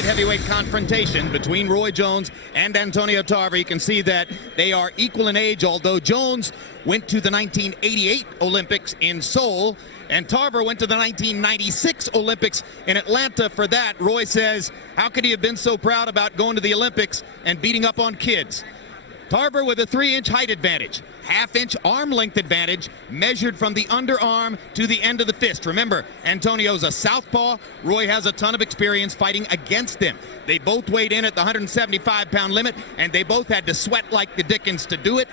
light heavyweight confrontation between Roy Jones and Antonio Tarver. You can see that they are equal in age, although Jones went to the 1988 Olympics in Seoul, and Tarver went to the 1996 Olympics in Atlanta. For that, Roy says, how could he have been so proud about going to the Olympics and beating up on kids? Tarver with a 3-inch height advantage, half-inch arm length advantage, measured from the underarm to the end of the fist. Remember, Antonio's a southpaw. Roy has a ton of experience fighting against them. They both weighed in at the 175-pound limit, and they both had to sweat like the dickens to do it.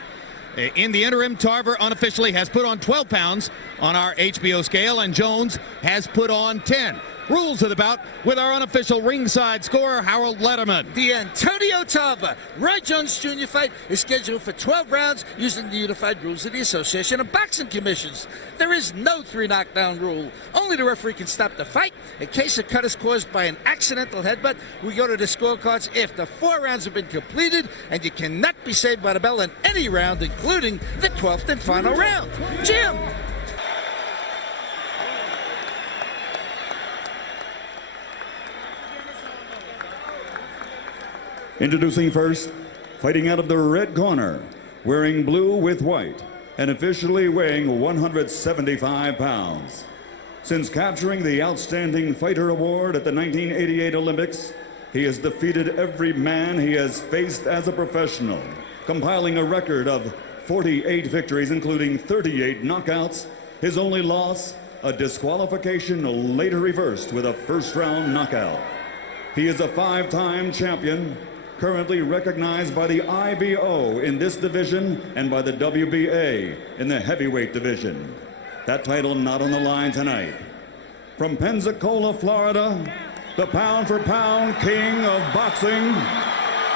In the interim, Tarver unofficially has put on 12 pounds on our HBO scale, and Jones has put on 10. Rules of the bout with our unofficial ringside scorer, Harold Letterman. The Antonio Tarver Roy Jones Jr. fight is scheduled for 12 rounds using the unified rules of the Association of Boxing Commissions. There is no 3 knockdown rule. Only the referee can stop the fight. In case a cut is caused by an accidental headbutt, we go to the scorecards after 4 rounds have been completed, and you cannot be saved by the bell in any round, including the 12th and final round. Jim! Introducing first, fighting out of the red corner, wearing blue with white, and officially weighing 175 pounds. Since capturing the Outstanding Fighter Award at the 1988 Olympics, he has defeated every man he has faced as a professional, compiling a record of 48 victories, including 38 knockouts. His only loss, a disqualification later reversed with a first-round knockout. He is a 5-time champion, currently recognized by the IBO in this division and by the WBA in the heavyweight division. That title not on the line tonight. From Pensacola, Florida, the pound-for-pound king of boxing,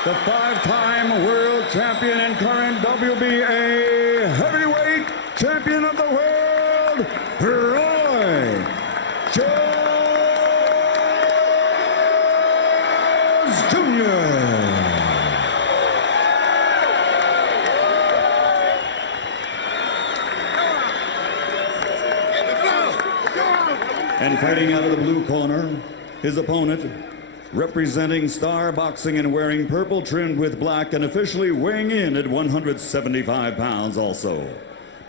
the 5-time world champion and current WBA heavyweight champion of the world, Roy Jones Jr. And fighting out of the blue corner, his opponent, representing Star Boxing and wearing purple trimmed with black and officially weighing in at 175 pounds also.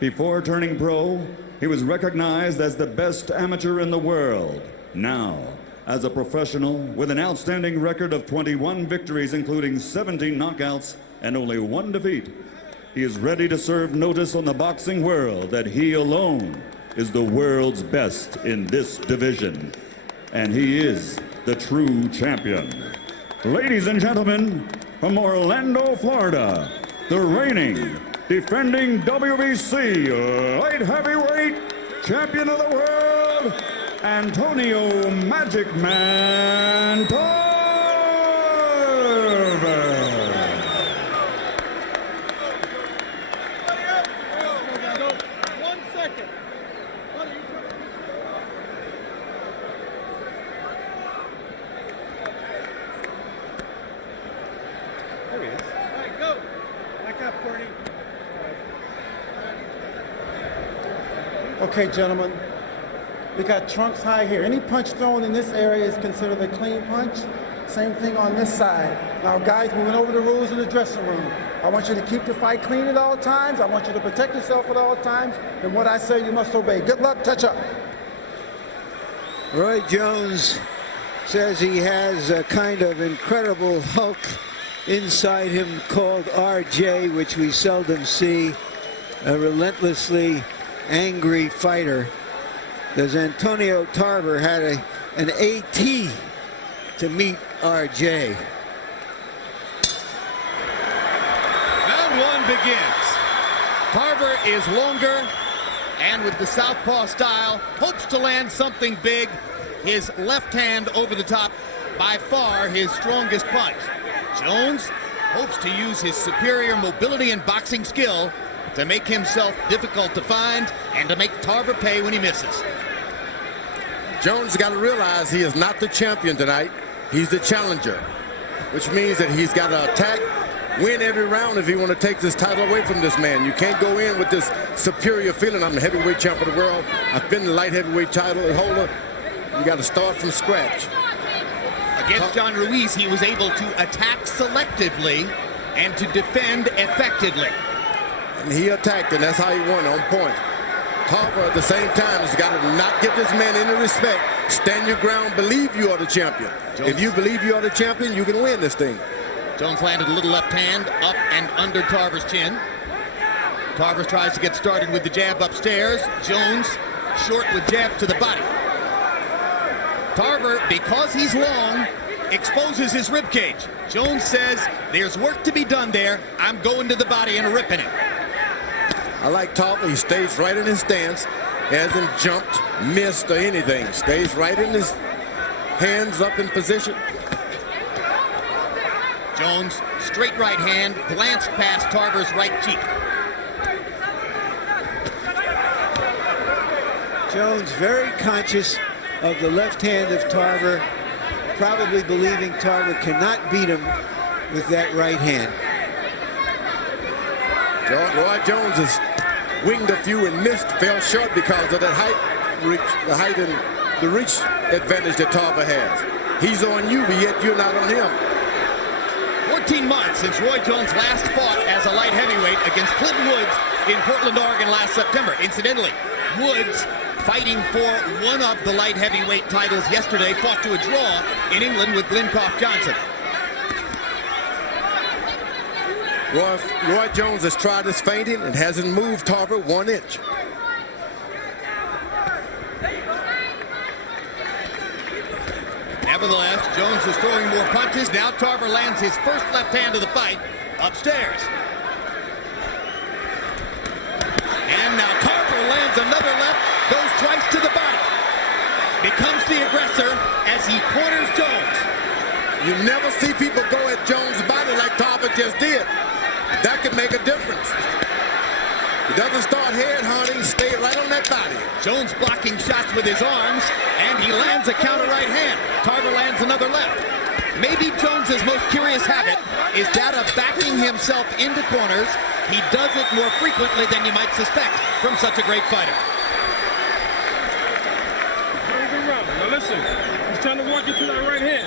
Before turning pro, he was recognized as the best amateur in the world. Now, as a professional with an outstanding record of 21 victories, including 17 knockouts and only 1 defeat, he is ready to serve notice on the boxing world that he alone is the world's best in this division, and he is the true champion. Ladies and gentlemen, from Orlando, Florida, the reigning, defending WBC light heavyweight champion of the world, Antonio Magic Man Tarver. Okay, gentlemen, we got trunks high here. Any punch thrown in this area is considered a clean punch. Same thing on this side. Now, guys, we went over the rules in the dressing room. I want you to keep the fight clean at all times. I want you to protect yourself at all times. And what I say, you must obey. Good luck. Touch up. Roy Jones says he has a kind of incredible Hulk inside him called RJ, which we seldom see, a relentlessly angry fighter. Does Antonio Tarver had an AT to meet RJ. Round 1 begins. Tarver is longer and with the southpaw style hopes to land something big. His left hand over the top, by far his strongest punch. Jones hopes to use his superior mobility and boxing skill to make himself difficult to find and to make Tarver pay when he misses. Jones got to realize he is not the champion tonight. He's the challenger, which means that he's got to attack, win every round if he want to take this title away from this man. You can't go in with this superior feeling. I'm the heavyweight champion of the world. I've been the light heavyweight title holder. You got to start from scratch. Against John Ruiz, he was able to attack selectively and to defend effectively. And he attacked, and that's how he won, on point. Tarver at the same time has got to not give this man any respect. Stand your ground, believe you are the champion. Jones. If you believe you are the champion, you can win this thing. Jones landed a little left hand up and under Tarver's chin. Tarver tries to get started with the jab upstairs. Jones short with jab to the body. Tarver, because he's long, exposes his rib cage. Jones says, there's work to be done there. I'm going to the body and ripping it. I like Tarver. He stays right in his stance. Hasn't jumped, missed, or anything. Stays right in his hands up in position. Jones, straight right hand, glanced past Tarver's right cheek. Jones very conscious of the left hand of Tarver, probably believing Tarver cannot beat him with that right hand. Roy Jones has winged a few and missed, fell short because of that height and the reach advantage that Tarver has. He's on you, but yet you're not on him. 14 months since Roy Jones last fought as a light heavyweight against Clinton Woods in Portland, Oregon last September. Incidentally, Woods, fighting for one of the light heavyweight titles yesterday, fought to a draw in England with Glencoff Johnson. Roy Jones has tried his feinting and hasn't moved Tarver 1 inch. Nevertheless, Jones is throwing more punches. Now Tarver lands his first left hand of the fight upstairs. And now Tarver lands another left, goes twice to the body. Becomes the aggressor as he corners Jones. You never see people go at Jones' body like Tarver just did. That could make a difference. He doesn't start head hunting, stay right on that body. Jones blocking shots with his arms, and he lands a counter right hand. Tarver lands another left. Maybe Jones's most curious habit is that of backing himself into corners. He does it more frequently than you might suspect from such a great fighter. Very good round. Now listen, he's trying to walk into that right hand.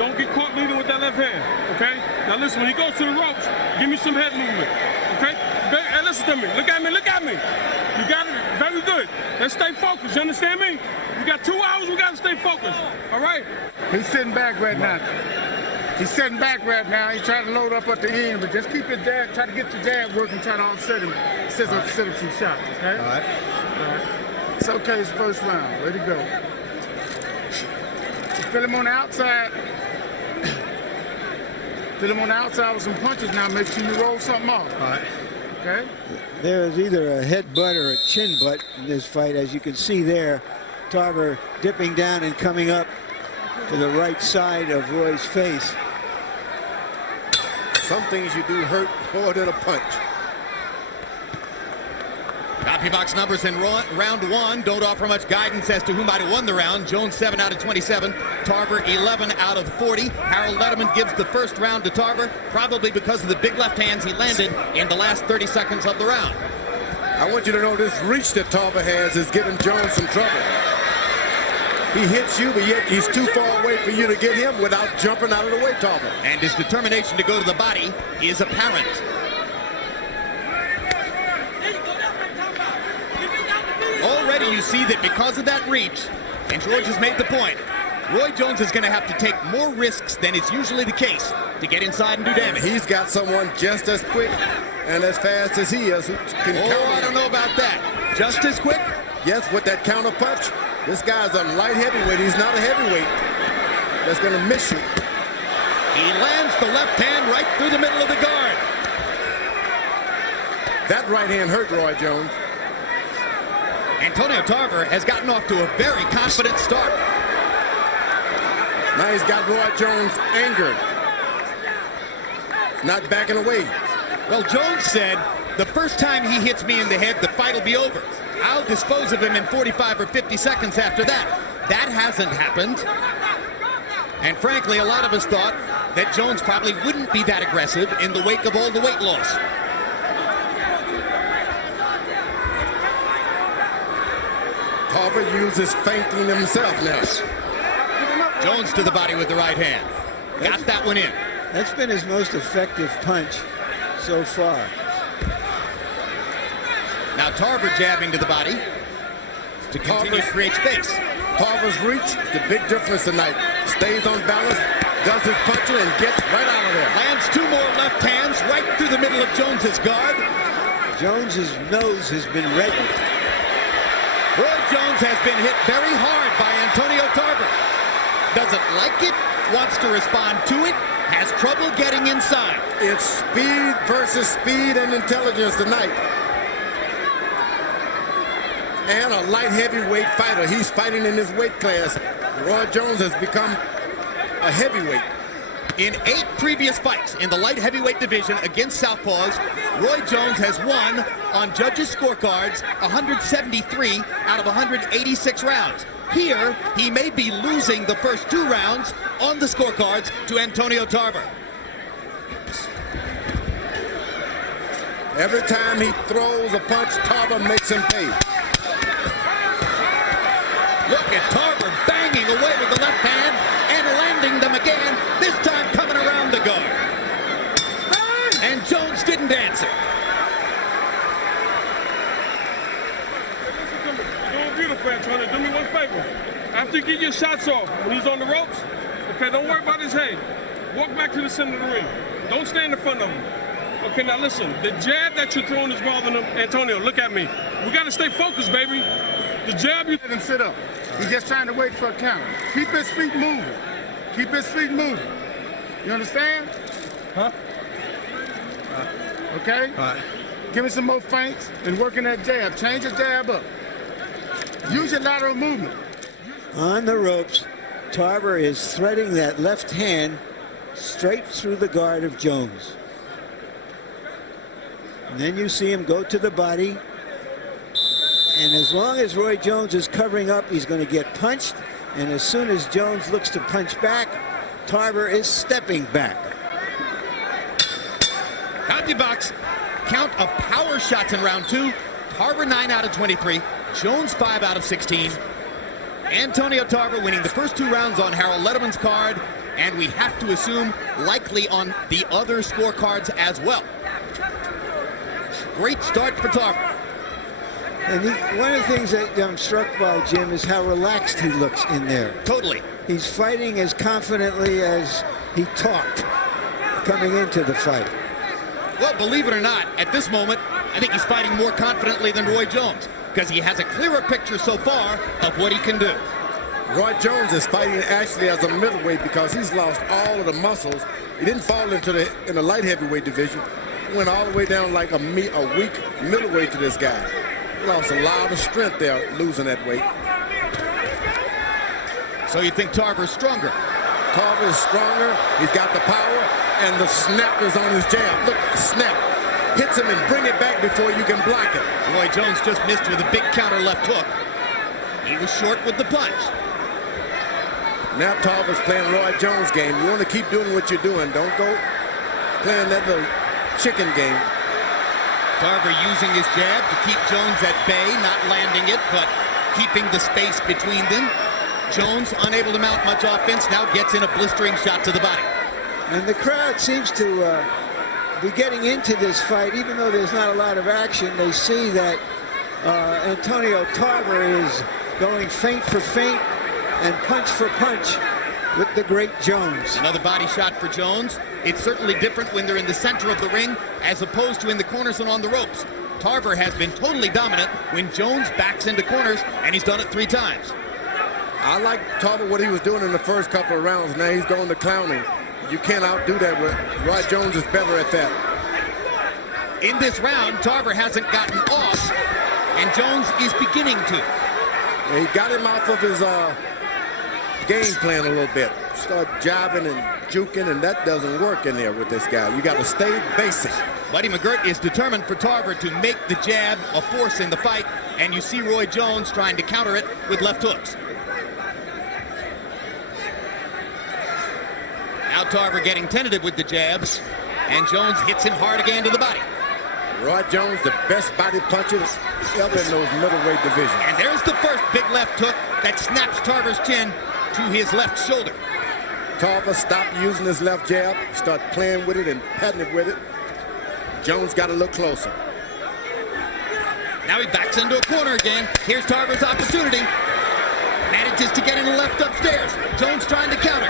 Don't get caught leading with that left hand, okay? Now listen, when he goes to the ropes, give me some head movement, okay? Hey, listen to me. Look at me, look at me. You got it. Very good. Let's stay focused. You understand me? We got 2 hours. We got to stay focused. All right? He's sitting back right now. He's sitting back right now. He's trying to load up at the end, but just keep his jab. Try to get your jab working. Try to offset him. Set up some shots. Okay? All right. All right. It's okay. It's first round. Let it go. Feel him on the outside. Feel him on the outside with some punches now. Make sure you roll something off. All right. Okay? There is either a headbutt or a chin butt in this fight, as you can see there. Tarver dipping down and coming up to the right side of Roy's face. Some things you do hurt more than a punch. CompuBox numbers in round one don't offer much guidance as to who might have won the round. Jones 7 out of 27, Tarver 11 out of 40. Harold Letterman gives the first round to Tarver, probably because of the big left hands he landed in the last 30 seconds of the round. I want you to know this reach that Tarver has is giving Jones some trouble. He hits you, but yet he's too far away for you to get him without jumping out of the way, Tarver. And his determination to go to the body is apparent. Already you see that because of that reach, and George has made the point, Roy Jones is going to have to take more risks than is usually the case to get inside and do damage. He's got someone just as quick and as fast as he is who can counter. I don't know about that. Just as quick? Yes, with that counter punch. This guy's a light heavyweight. He's not a heavyweight. That's going to miss you. He lands the left hand right through the middle of the guard. That right hand hurt Roy Jones. Antonio Tarver has gotten off to a very confident start. Now he's got Roy Jones angered. Not backing away. Well, Jones said, the first time he hits me in the head, the fight will be over. I'll dispose of him in 45 or 50 seconds after that. That hasn't happened. And frankly, a lot of us thought that Jones probably wouldn't be that aggressive in the wake of all the weight loss. Tarver uses feinting himself now. Pick him up. Jones to the body with the right hand. Got that one in. That's been his most effective punch so far. Now Tarver jabbing to the body to continue to create space. Tarver's reach, the big difference tonight. Stays on balance, does his punching, and gets right out of there. Lands 2 more left hands right through the middle of Jones's guard. Jones's nose has been reddened. Roy Jones has been hit very hard by Antonio Tarver. Doesn't like it, wants to respond to it, has trouble getting inside. It's speed versus speed and intelligence tonight. And a light heavyweight fighter. He's fighting in his weight class. Roy Jones has become a heavyweight. In 8 previous fights in the light heavyweight division against Southpaws, Roy Jones has won on judges' scorecards 173 out of 186 rounds. Here, he may be losing the first 2 rounds on the scorecards to Antonio Tarver. Every time he throws a punch, Tarver makes him pay. Look at Tarver banging away with the left hand and landing them again, this time coming around the guard. And Jones didn't answer. You're doing beautiful, Antonio. Do me one favor. After you get your shots off, when he's on the ropes, okay, don't worry about his head. Walk back to the center of the ring. Don't stand in front of him. Okay, now listen. The jab that you're throwing is bothering him. Antonio, look at me. We got to stay focused, baby. The jab you... Let him sit up. He's just trying to wait for a counter. Keep his feet moving. Keep his feet moving. You understand? Huh? Okay? All right. Give me some more feints and working that jab. Change your jab up. Use your lateral movement. On the ropes, Tarver is threading that left hand straight through the guard of Jones. And then you see him go to the body. And as long as Roy Jones is covering up, he's going to get punched. And as soon as Jones looks to punch back, Tarver is stepping back. CompuBox count of power shots in round 2. Tarver 9 out of 23. Jones 5 out of 16. Antonio Tarver winning the first 2 rounds on Harold Letterman's card. And we have to assume likely on the other scorecards as well. Great start for Tarver. And one of the things that I'm struck by, Jim, is how relaxed he looks in there. Totally. He's fighting as confidently as he talked coming into the fight. Well, believe it or not, at this moment, I think he's fighting more confidently than Roy Jones because he has a clearer picture so far of what he can do. Roy Jones is fighting actually as a middleweight because he's lost all of the muscles. He didn't fall into in the light heavyweight division. He went all the way down like a weak middleweight to this guy. Lost a lot of strength there, losing that weight. So you think Tarver's stronger? Tarver is stronger. He's got the power, and the snap is on his jab. Look, snap. Hits him and bring it back before you can block it. Roy Jones just missed with a big counter left hook. He was short with the punch. Now Tarver's playing Roy Jones' game. You want to keep doing what you're doing. Don't go playing that little chicken game. Tarver using his jab to keep Jones at bay, not landing it, but keeping the space between them. Jones, unable to mount much offense, now gets in a blistering shot to the body. And the crowd seems to be getting into this fight, even though there's not a lot of action. They see that Antonio Tarver is going feint for feint and punch for punch with the great Jones. Another body shot for Jones. It's certainly different when they're in the center of the ring as opposed to in the corners and on the ropes. Tarver has been totally dominant when Jones backs into corners, and he's done it 3 times. I like Tarver what he was doing in the first couple of rounds. Now he's going to clowning. You can't outdo that. Roy Jones is better at that. In this round, Tarver hasn't gotten off, and Jones is beginning to. He got him off of his game plan a little bit. Start jabbing and juking, and that doesn't work in there with this guy. You got to stay basic. Buddy McGirt is determined for Tarver to make the jab a force in the fight, and you see Roy Jones trying to counter it with left hooks. Now Tarver getting tentative with the jabs, and Jones hits him hard again to the body. Roy Jones, the best body puncher ever in those middleweight divisions. And there's the first big left hook that snaps Tarver's chin. to his left shoulder. Tarver stopped using his left jab, start playing with it and patting it with it. Jones got to look closer. Now he backs into a corner again. Here's Tarver's opportunity. Manages to get in the left upstairs. Jones trying to counter.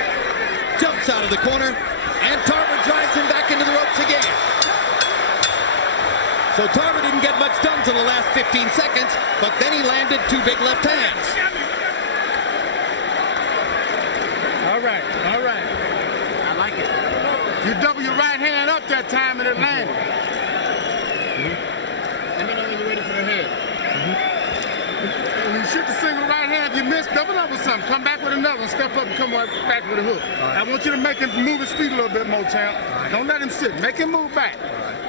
Jumps out of the corner, and Tarver drives him back into the ropes again. So Tarver didn't get much done till the last 15 seconds, but then he landed two big left hands. All right. I like it. You double your right hand up that time and it landed. Let me know when you're ready for the head. When you shoot the single right hand, if you miss, double up with something. Come back with another one. Step up and come right back with a hook. I want you to make him move his feet a little bit more, champ. Don't let him sit. Make him move back.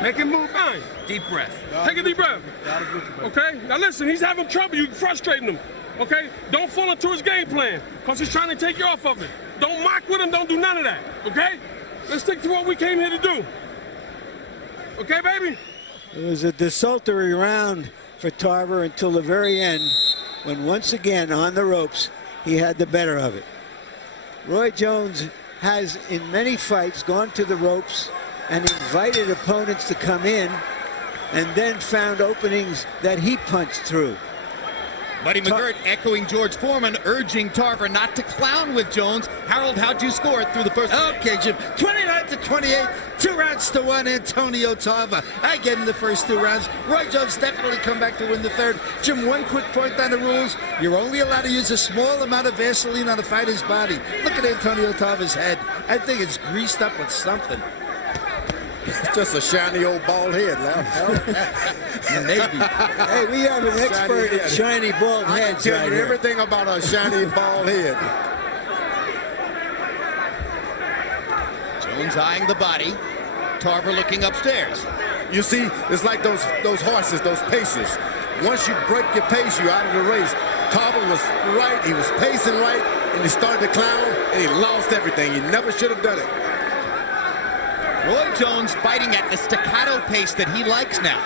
Make him move back. Deep breath. Take a deep breath. Okay? Now listen, he's having trouble. You're frustrating him. Okay? Don't fall into his game plan because he's trying to take you off of it. Don't mock with him. Don't do none of that. Okay? Let's stick to what we came here to do. Okay, baby? It was a desultory round for Tarver until the very end, when once again on the ropes he had the better of it. Roy Jones has in many fights gone to the ropes and invited opponents to come in and then found openings that he punched through. Buddy McGirt echoing George Foreman, urging Tarver not to clown with Jones. Harold, how'd you score it through the first? Okay, Jim. 29-28, 2-1, Antonio Tarver. I gave him the first 2 rounds. Roy Jones definitely come back to win the third. Jim, one quick point on the rules. You're only allowed to use a small amount of Vaseline on a fighter's body. Look at Antonio Tarver's head. I think it's greased up with something. It's just a shiny old bald head, Maybe. Hey, we have an expert at shiny bald I heads can tell right you here. everything about a shiny bald head. Jones eyeing the body. Tarver looking upstairs. You see, it's like those horses, those pacers. Once you break your pace, you're out of the race. Tarver was right, he was pacing right, and he started to clown, and he lost everything. He never should have done it. Roy Jones fighting at the staccato pace that he likes now.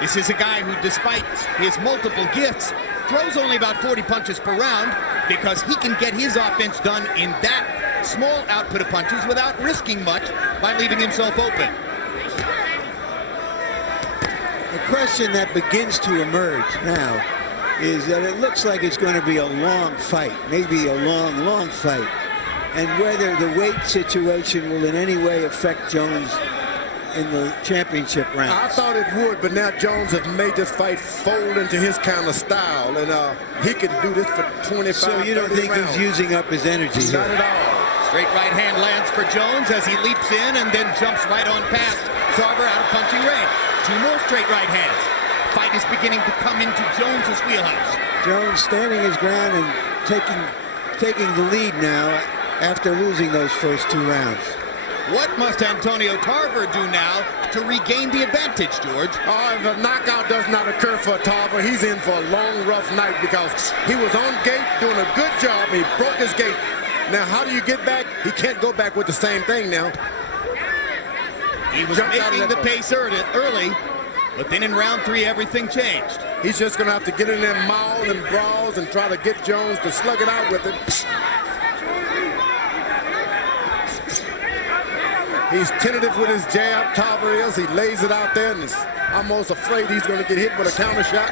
This is a guy who, despite his multiple gifts, throws only about 40 punches per round because he can get his offense done in that small output of punches without risking much by leaving himself open. The question that begins to emerge now is that it looks like it's going to be a long fight, maybe a long fight. And whether the weight situation will in any way affect Jones in the championship round. I thought it would, but now Jones has made this fight fold into his kind of style, and he can do this for 25, So you don't 30 think rounds. he's using up his energy Not here? at all. Straight right hand lands for Jones as he leaps in and then jumps right on past Tarver out of punching range. 2 more straight right hands. Fight is beginning to come into Jones's wheelhouse. Jones standing his ground and taking the lead now after losing those first 2 rounds. What must Antonio Tarver do now to regain the advantage, George? Oh, if a knockout does not occur for Tarver, he's in for a long, rough night because he was on gate doing a good job. He broke his gate. Now, how do you get back? He can't go back with the same thing now. He was making the pace early, but then in round 3, everything changed. He's just going to have to get in there maul and brawls and try to get Jones to slug it out with it. He's tentative with his jab, Tarver is. He lays it out there and is almost afraid he's going to get hit with a counter shot.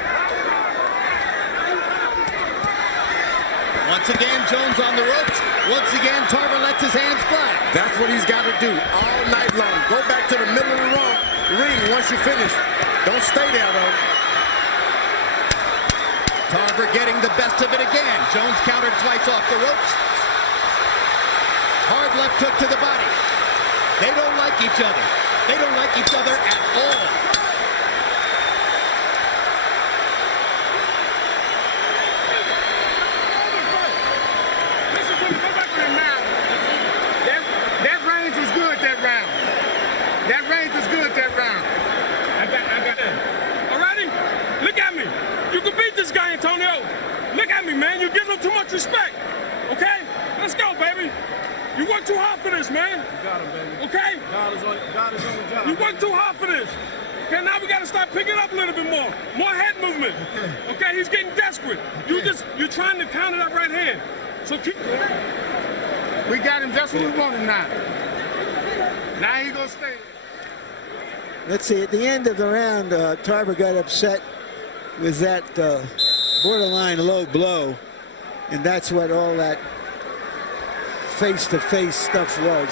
Once again, Jones on the ropes. Once again, Tarver lets his hands fly. That's what he's got to do all night long. Go back to the middle of the ring once you finish. Don't stay there, though. Tarver getting the best of it again. Jones countered twice off the ropes. Hard left hook to the body. They don't like each other. They don't like each other at all. Listen to me. Go back to the mouth. That range was good that round. That range was good that round. I got that. All righty? Look at me. You can beat this guy, Antonio. Look at me, man. You're giving him too much respect. Okay? Let's go, baby. You work too hard for this, man. You got him, baby. Okay? God is on the job. You work too hard for this. Okay, now we got to start picking up a little bit more. More head movement. Okay, he's getting desperate. You're trying to counter that right hand. So keep going. We got him just what we wanted now. Now he gonna stay. Let's see, at the end of the round, Tarver got upset with that borderline low blow, and that's what all that face-to-face stuff was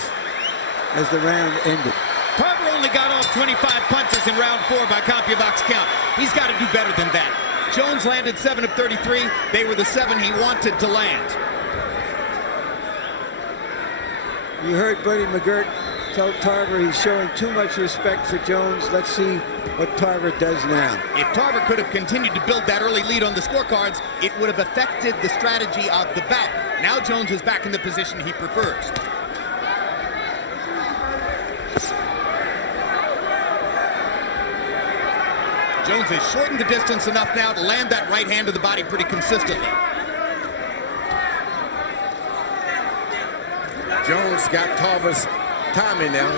as the round ended. Tarver only got off 25 punches in round 4 by CompuBox count. He's got to do better than that. Jones landed 7 of 33. They were the 7 he wanted to land. You heard Buddy McGirt tell Tarver he's showing too much respect for Jones. Let's see what Tarver does now. If Tarver could have continued to build that early lead on the scorecards, it would have affected the strategy of the bout. Now Jones is back in the position he prefers. Jones has shortened the distance enough now to land that right hand to the body pretty consistently. Jones got Tarver's timing now.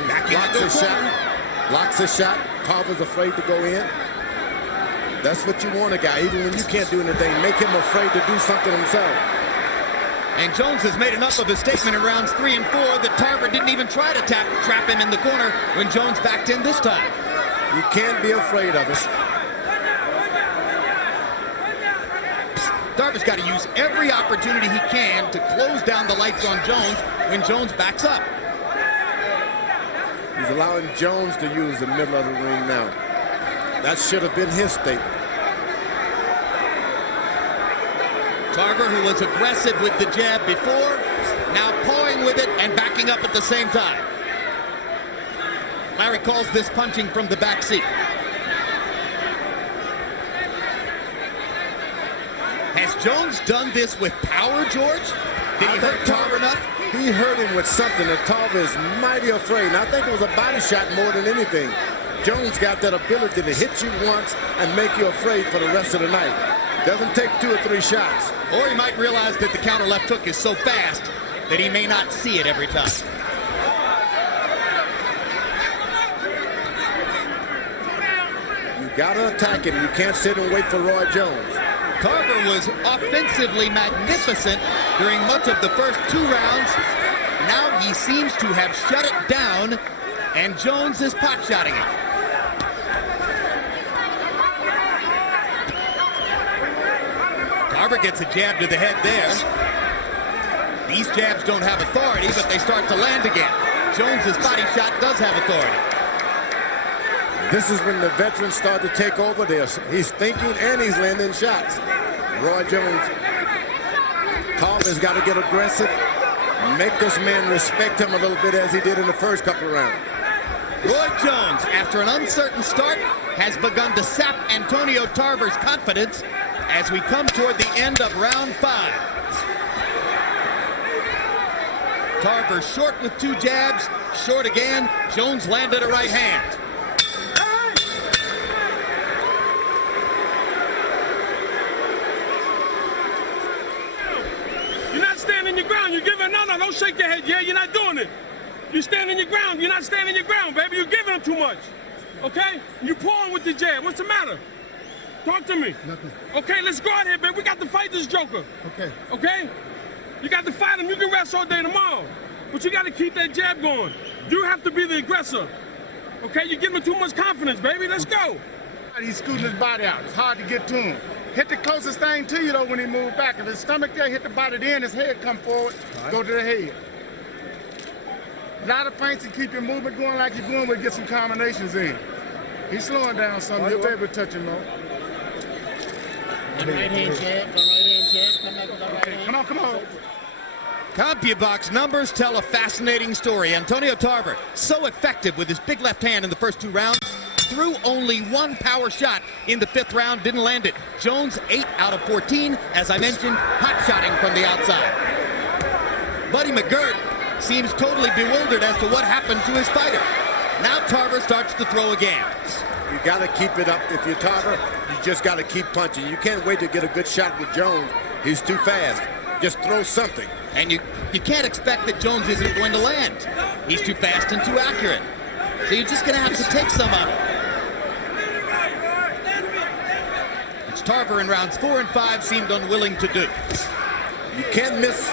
Locks a shot. Tarver's afraid to go in. That's what you want a guy, even when you can't do anything. Make him afraid to do something himself. And Jones has made enough of a statement in rounds 3 and 4 that Tarver didn't even try to trap him in the corner when Jones backed in this time. You can't be afraid of us. Tarver's got to use every opportunity he can to close down the lights on Jones when Jones backs up. He's allowing Jones to use the middle of the ring now. That should have been his statement. Tarver, who was aggressive with the jab before, now pawing with it and backing up at the same time. Larry calls this punching from the back seat. Has Jones done this with power, George? Did he hurt Tarver enough? He hurt him with something that Tarver is mighty afraid. And I think it was a body shot more than anything. Jones got that ability to hit you once and make you afraid for the rest of the night. Doesn't take 2 or 3 shots. Or he might realize that the counter left hook is so fast that he may not see it every time. You gotta attack him. You can't sit and wait for Roy Jones. Tarver was offensively magnificent during much of the first 2 rounds. Now he seems to have shut it down, and Jones is pot-shotting it. Tarver gets a jab to the head there. These jabs don't have authority, but they start to land again. Jones's body shot does have authority. This is when the veterans start to take over this. He's thinking and he's landing shots. Roy Jones, Tarver's got to get aggressive, make this man respect him a little bit as he did in the first couple of rounds. Roy Jones, after an uncertain start, has begun to sap Antonio Tarver's confidence as we come toward the end of round 5. Tarver short with 2 jabs, short again. Jones landed a right hand. You're not standing your ground. You're giving, no, don't shake your head. Yeah, you're not doing it. You're standing your ground. You're not standing your ground, baby. You're giving him too much. Okay? You're pulling with the jab. What's the matter? Talk to me. Nothing. Okay, let's go out here, baby. We got to fight this joker. Okay. Okay? You got to fight him. You can rest all day tomorrow. But you got to keep that jab going. You have to be the aggressor. Okay? You're giving him too much confidence, baby. Let's go. He's scooting his body out. It's hard to get to him. Hit the closest thing to you, though, when he moves back. If his stomach there, hit the body then, his head come forward, go to the head. A lot of feints to keep your movement going like you're doing, but get some combinations in. He's slowing down some. You'll be able to touch him, though. Right hand jab, the right hand jab, come back with the right hand. Come on. CompuBox numbers tell a fascinating story. Antonio Tarver, so effective with his big left hand in the first 2 rounds, threw only 1 power shot in the 5th round, didn't land it. Jones, 8 out of 14, as I mentioned, hot-shotting from the outside. Buddy McGirt seems totally bewildered as to what happened to his fighter. Now Tarver starts to throw again. You got to keep it up. If you're Tarver, you just got to keep punching. You can't wait to get a good shot with Jones. He's too fast. Just throw something. And you can't expect that Jones isn't going to land. He's too fast and too accurate. So you're just going to have to take some of it. It's Tarver in rounds 4 and 5 seemed unwilling to do. You can't miss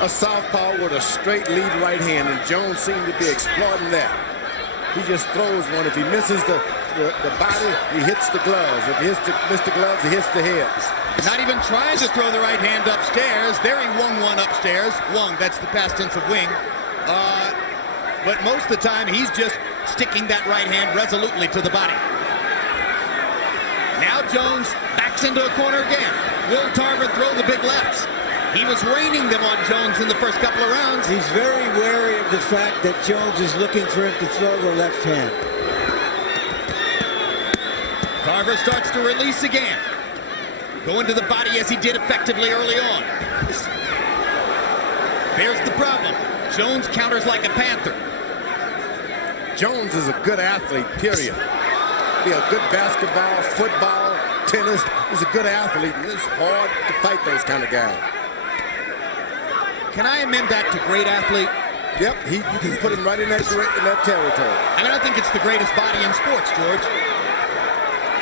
a southpaw with a straight lead right hand, and Jones seemed to be exploiting that. He just throws one. If he misses the body, he hits the gloves. If he misses the gloves, he hits the heads. Not even trying to throw the right hand upstairs. There he wung one upstairs. Wung, that's the past tense of wing. But most of the time, he's just sticking that right hand resolutely to the body. Now Jones backs into a corner again. Will Tarver throw the big lefts? He was raining them on Jones in the first couple of rounds. He's very wary of the fact that Jones is looking for him to throw the left hand. Tarver starts to release again. Going to the body as he did effectively early on. There's the problem. Jones counters like a panther. Jones is a good athlete, period. Be a good basketball, football, tennis. He's a good athlete, and it's hard to fight those kind of guys. Can I amend that to great athlete? Yep, you can put him right in that territory. I mean, I think it's the greatest body in sports, George.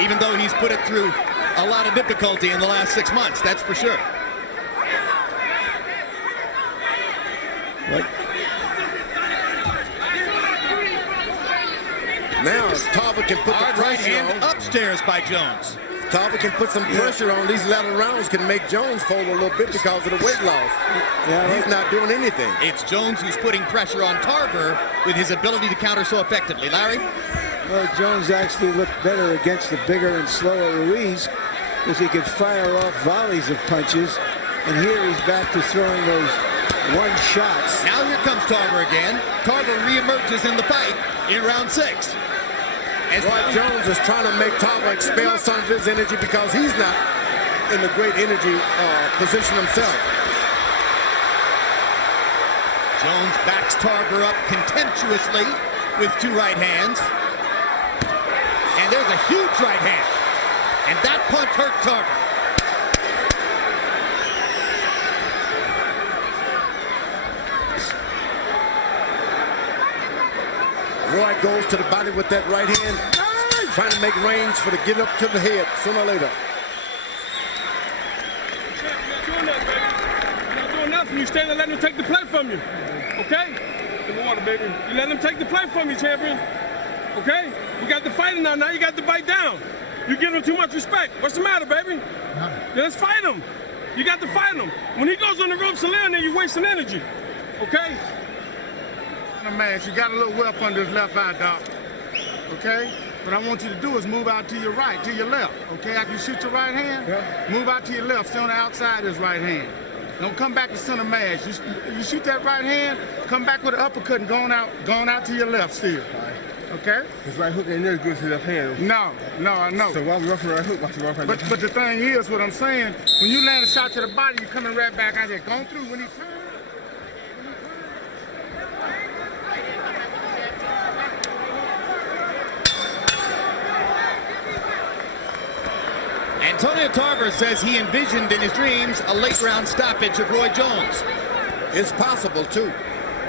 Even though he's put it through a lot of difficulty in the last 6 months, that's for sure. What? Now Tarver can put Hard the right pressure hand on. upstairs by Jones. Tarver can put some pressure on. These latter rounds can make Jones fold a little bit because of the weight loss. Yeah, he's not doing anything. It's Jones who's putting pressure on Tarver with his ability to counter so effectively. Larry? Well, Jones actually looked better against the bigger and slower Ruiz because he could fire off volleys of punches. And here he's back to throwing those one shots. Now here comes Tarver again. Tarver reemerges in the fight in round 6. As Roy Jones is trying to make Tarver expel some of his energy because he's not in the great energy position himself. Jones backs Tarver up contemptuously with 2 right hands. And there's a huge right hand. And that punch hurt Tarver. Roy goes to the body with that right hand, trying to make range for the get up to the head sooner or later. You're not doing that, baby. You're not doing nothing. You stand and let him take the play from you. Okay? Give me water, baby. You let him take the play from you, champion. Okay? You got the fighting now. Now you got to bite down. You give him too much respect. What's the matter, baby? Yeah, let's fight him. You got to fight him. When he goes on the ropes and land there, you're wasting energy. Okay? Man, you got a little whelp under his left eye, Doc. Okay? What I want you to do is move out to your right, to your left. Okay? After you shoot your right hand, move out to your left, stay on the outside of his right hand. Don't come back to center mass. You shoot that right hand, come back with an uppercut and going out to your left still. Okay? His right hook ain't never good to the left hand. No, I know. So why we roughing right hook? But the thing is, what I'm saying, when you land a shot to the body, you're coming right back out there. Going through when he turns. Antonio Tarver says he envisioned in his dreams a late round stoppage of Roy Jones. It's possible, too.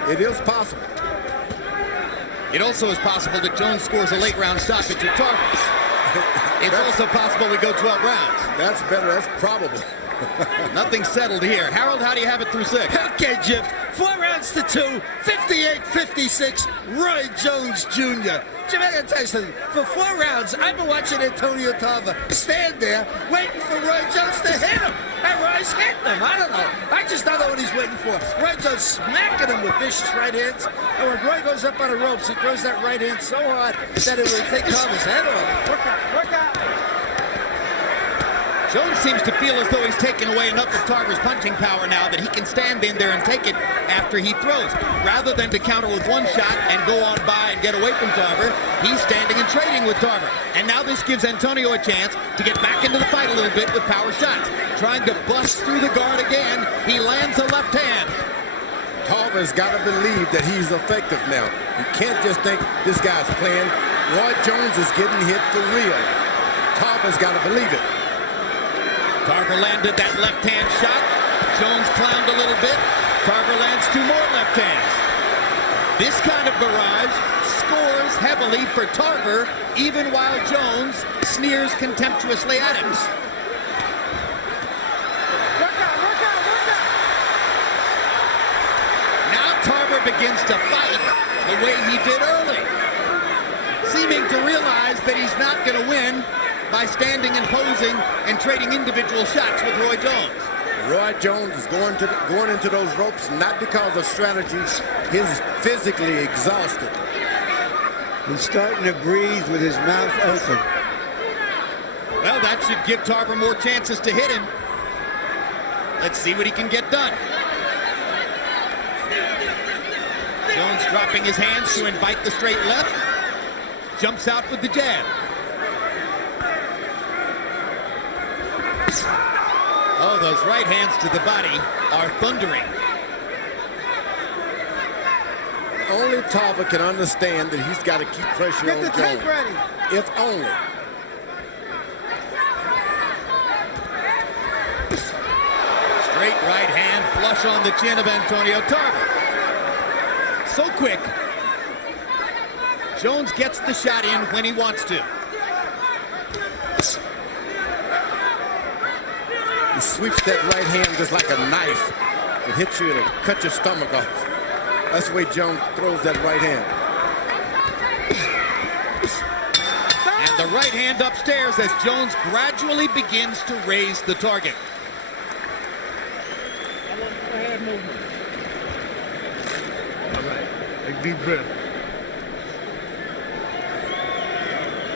It is possible. It also is possible that Jones scores a late round stoppage of Tarver. It's also possible we go 12 rounds. That's better. That's probable. Nothing settled here. Harold, how do you have it through 6? Okay, Jim. 4 rounds to 2, 58-56, Roy Jones Jr. Jim, I gotta tell you something. For 4 rounds, I've been watching Antonio Tarver stand there waiting for Roy Jones to hit him. And Roy's hitting him. I don't know. I just don't know what he's waiting for. Roy Jones smacking him with vicious right hands. And when Roy goes up on the ropes, he throws that right hand so hard that it will take Tarver's head off. Work out. Jones seems to feel as though he's taken away enough of Tarver's punching power now that he can stand in there and take it after he throws. Rather than to counter with 1 shot and go on by and get away from Tarver, he's standing and trading with Tarver. And now this gives Antonio a chance to get back into the fight a little bit with power shots. Trying to bust through the guard again, he lands a left hand. Tarver's got to believe that he's effective now. You can't just think this guy's playing. Roy Jones is getting hit for real. Tarver's got to believe it. Tarver landed that left hand shot. Jones clowned a little bit. Tarver lands 2 more left hands. This kind of barrage scores heavily for Tarver, even while Jones sneers contemptuously at him. Tarver begins to fight the way he did early, seeming to realize that he's not going to win by standing and posing and trading individual shots with Roy Jones. Roy Jones is going into those ropes not because of strategy. He's physically exhausted. He's starting to breathe with his mouth open. Well, that should give Tarver more chances to hit him. Let's see what he can get done. Jones dropping his hands to invite the straight left. Jumps out with the jab. Oh, those right hands to the body are thundering. Only Tarver can understand that he's got to keep pressure on Jones. Ready. If only. Straight right hand flush on the chin of Antonio Tarver. So quick. Jones gets the shot in when he wants to. He sweeps that right hand just like a knife. It hits you and it'll cut your stomach off. That's the way Jones throws that right hand. And the right hand upstairs as Jones gradually begins to raise the target. All right, take a deep breath.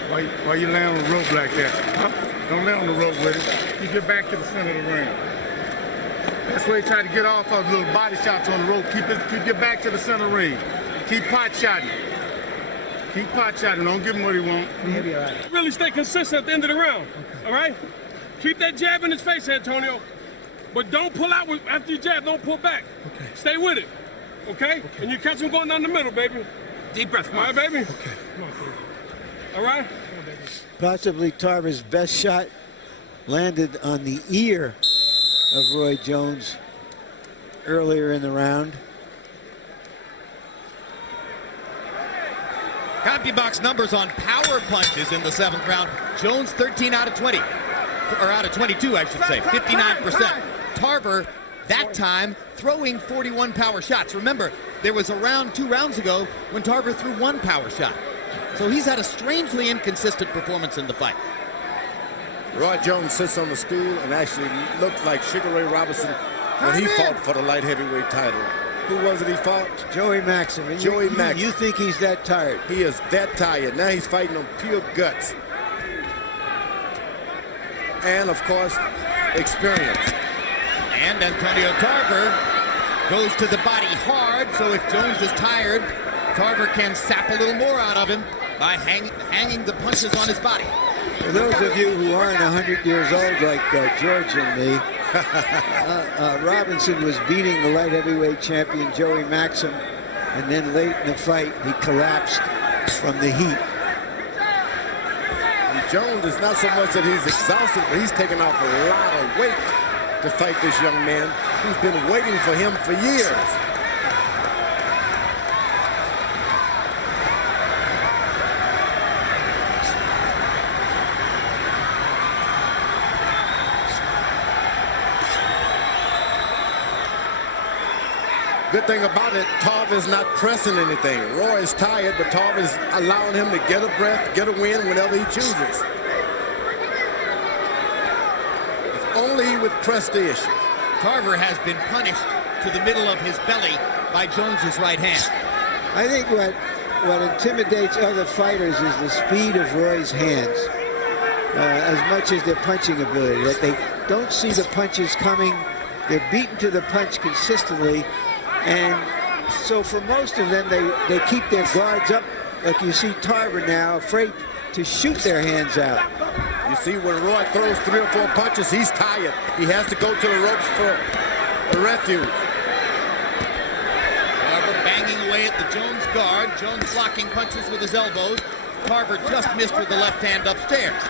Why you lay on the rope like that? Huh? Don't lay on the rope with it. You get back to the center of the ring. That's where he tried to get off of little body shots on the rope. Keep your back to the center of the ring. Keep pot shotting. Keep pot shotting. Don't give him what he wants. He'll be all right. Really stay consistent at the end of the round. Okay. All right? Keep that jab in his face, Antonio. But don't pull out after you jab. Don't pull back. Okay. Stay with it. Okay? And you catch him going down the middle, baby. Deep breath. All right, baby? Okay. Come on, baby. All right? Possibly Tarver's best shot landed on the ear of Roy Jones earlier in the round. CompuBox numbers on power punches in the 7th round. Jones 13 out of 20. Or out of 22, I should say. 59%. Tarver, that time, throwing 41 power shots. Remember, there was a round 2 rounds ago when Tarver threw 1 power shot. So he's had a strangely inconsistent performance in the fight. Roy Jones sits on the stool and actually looks like Sugar Ray Robinson when he fought for the light heavyweight title. Who was it he fought? Joey Maxim. And Joey Maxim. You think he's that tired? He is that tired. Now he's fighting on pure guts. And, of course, experience. And Antonio Tarver goes to the body hard, so if Jones is tired, Tarver can sap a little more out of him by hanging the punches on his body. For those of you who aren't 100 years old like George and me, Robinson was beating the light heavyweight champion Joey Maxim, and then late in the fight he collapsed from the heat. And Jones is not so much that he's exhausted, but he's taken off a lot of weight to fight this young man who's been waiting for him for years. Good thing about it, Tarver's not pressing anything. Roy is tired, but Tarver's allowing him to get a breath, get a win whenever he chooses. If only he would press the issue. Tarver has been punished to the middle of his belly by Jones's right hand. I think what intimidates other fighters is the speed of Roy's hands, as much as their punching ability. That they don't see the punches coming. They're beaten to the punch consistently. And so for most of them, they keep their guards up, like you see Tarver now, afraid to shoot their hands out. You see, when Roy throws 3 or 4 punches, he's tired. He has to go to the ropes for a refuge. Tarver banging away at the Jones guard. Jones blocking punches with his elbows. Tarver just missed with the left hand upstairs.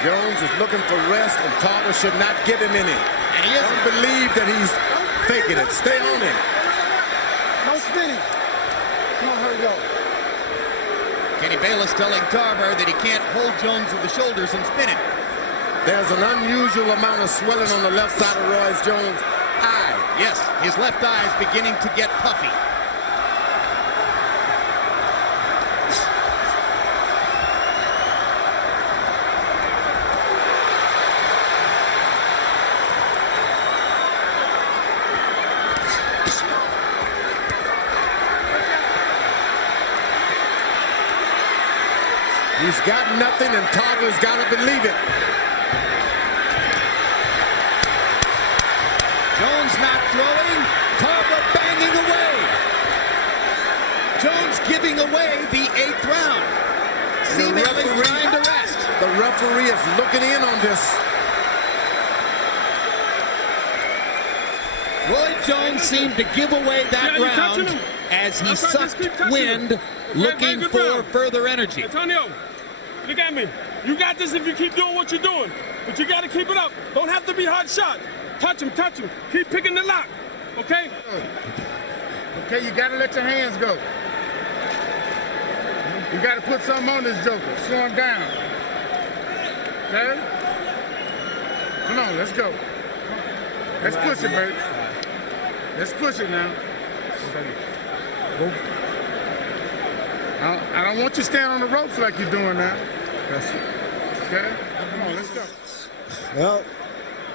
Jones is looking for rest, and Tarver should not give him any. And he isn't. Don't believe that he's faking it. Stay on him. No spinning. Come on, hurry up. Kenny Bayless telling Tarver that he can't hold Jones with the shoulders and spin it. There's an unusual amount of swelling on the left side of Roy Jones' eye. Yes, his left eye is beginning to get puffy. He's got nothing, and Tarver's got to believe it. Jones not throwing. Tarver banging away. Jones giving away the 8th round. Seemingly trying to rest. The referee is looking in on this. Roy Jones seemed to give away that round as he sucked wind, looking for further energy. Antonio, look at me. You got this if you keep doing what you're doing, but you got to keep it up. Don't have to be hard shot. Touch him, touch him. Keep picking the lock, okay? Okay, you got to let your hands go. You got to put something on this joker. Slow him down. Okay? Come on, let's go. Let's push it, baby. Let's push it now. I don't want you to stand on the ropes like you're doing now. That's it. Okay? Come on, let's go. Well,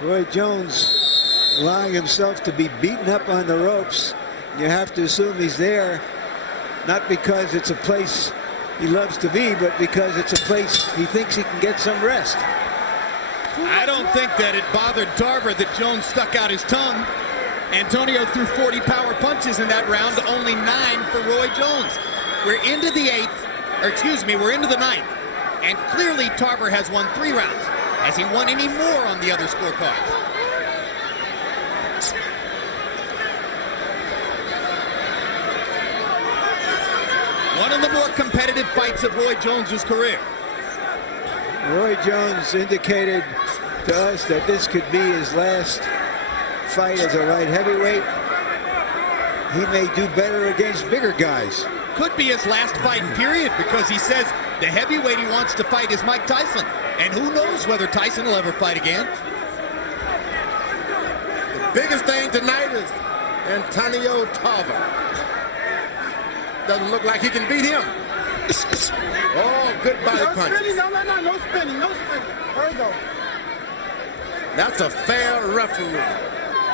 Roy Jones allowing himself to be beaten up on the ropes. You have to assume he's there, not because it's a place he loves to be, but because it's a place he thinks he can get some rest. I don't think that it bothered Tarver that Jones stuck out his tongue. Antonio threw 40 power punches in that round, only 9 for Roy Jones. We're into the 8th, or excuse me, we're into the 9th. And clearly Tarver has won 3 rounds. Has he won any more on the other scorecards? One of the more competitive fights of Roy Jones's career. Roy Jones indicated to us that this could be his last fight as a light heavyweight. He may do better against bigger guys. Could be his last fight, period, because he says the heavyweight he wants to fight is Mike Tyson. And who knows whether Tyson will ever fight again. The biggest thing tonight is Antonio Tarver. Doesn't look like he can beat him. Oh, good body punch. No spinning. There we go. That's a fair referee,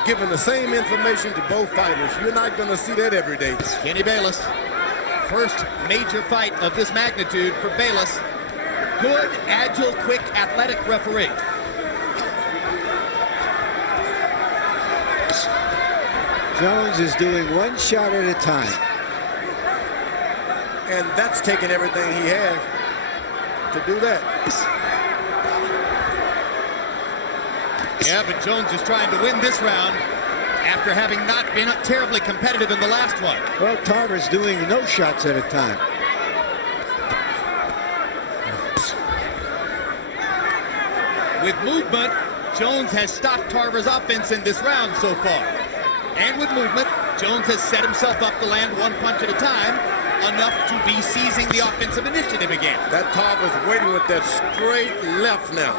giving the same information to both fighters. You're not going to see that every day. Kenny Bayless, first major fight of this magnitude for Bayless. Good, agile, quick, athletic referee. Jones is doing one shot at a time. And that's taking everything he has to do that. Yeah, but Jones is trying to win this round after having not been terribly competitive in the last one. Well, Tarver's doing no shots at a time. With movement, Jones has stopped Tarver's offense in this round so far. And with movement, Jones has set himself up to land one punch at a time, enough to be seizing the offensive initiative again. That Tarver's waiting with that straight left now.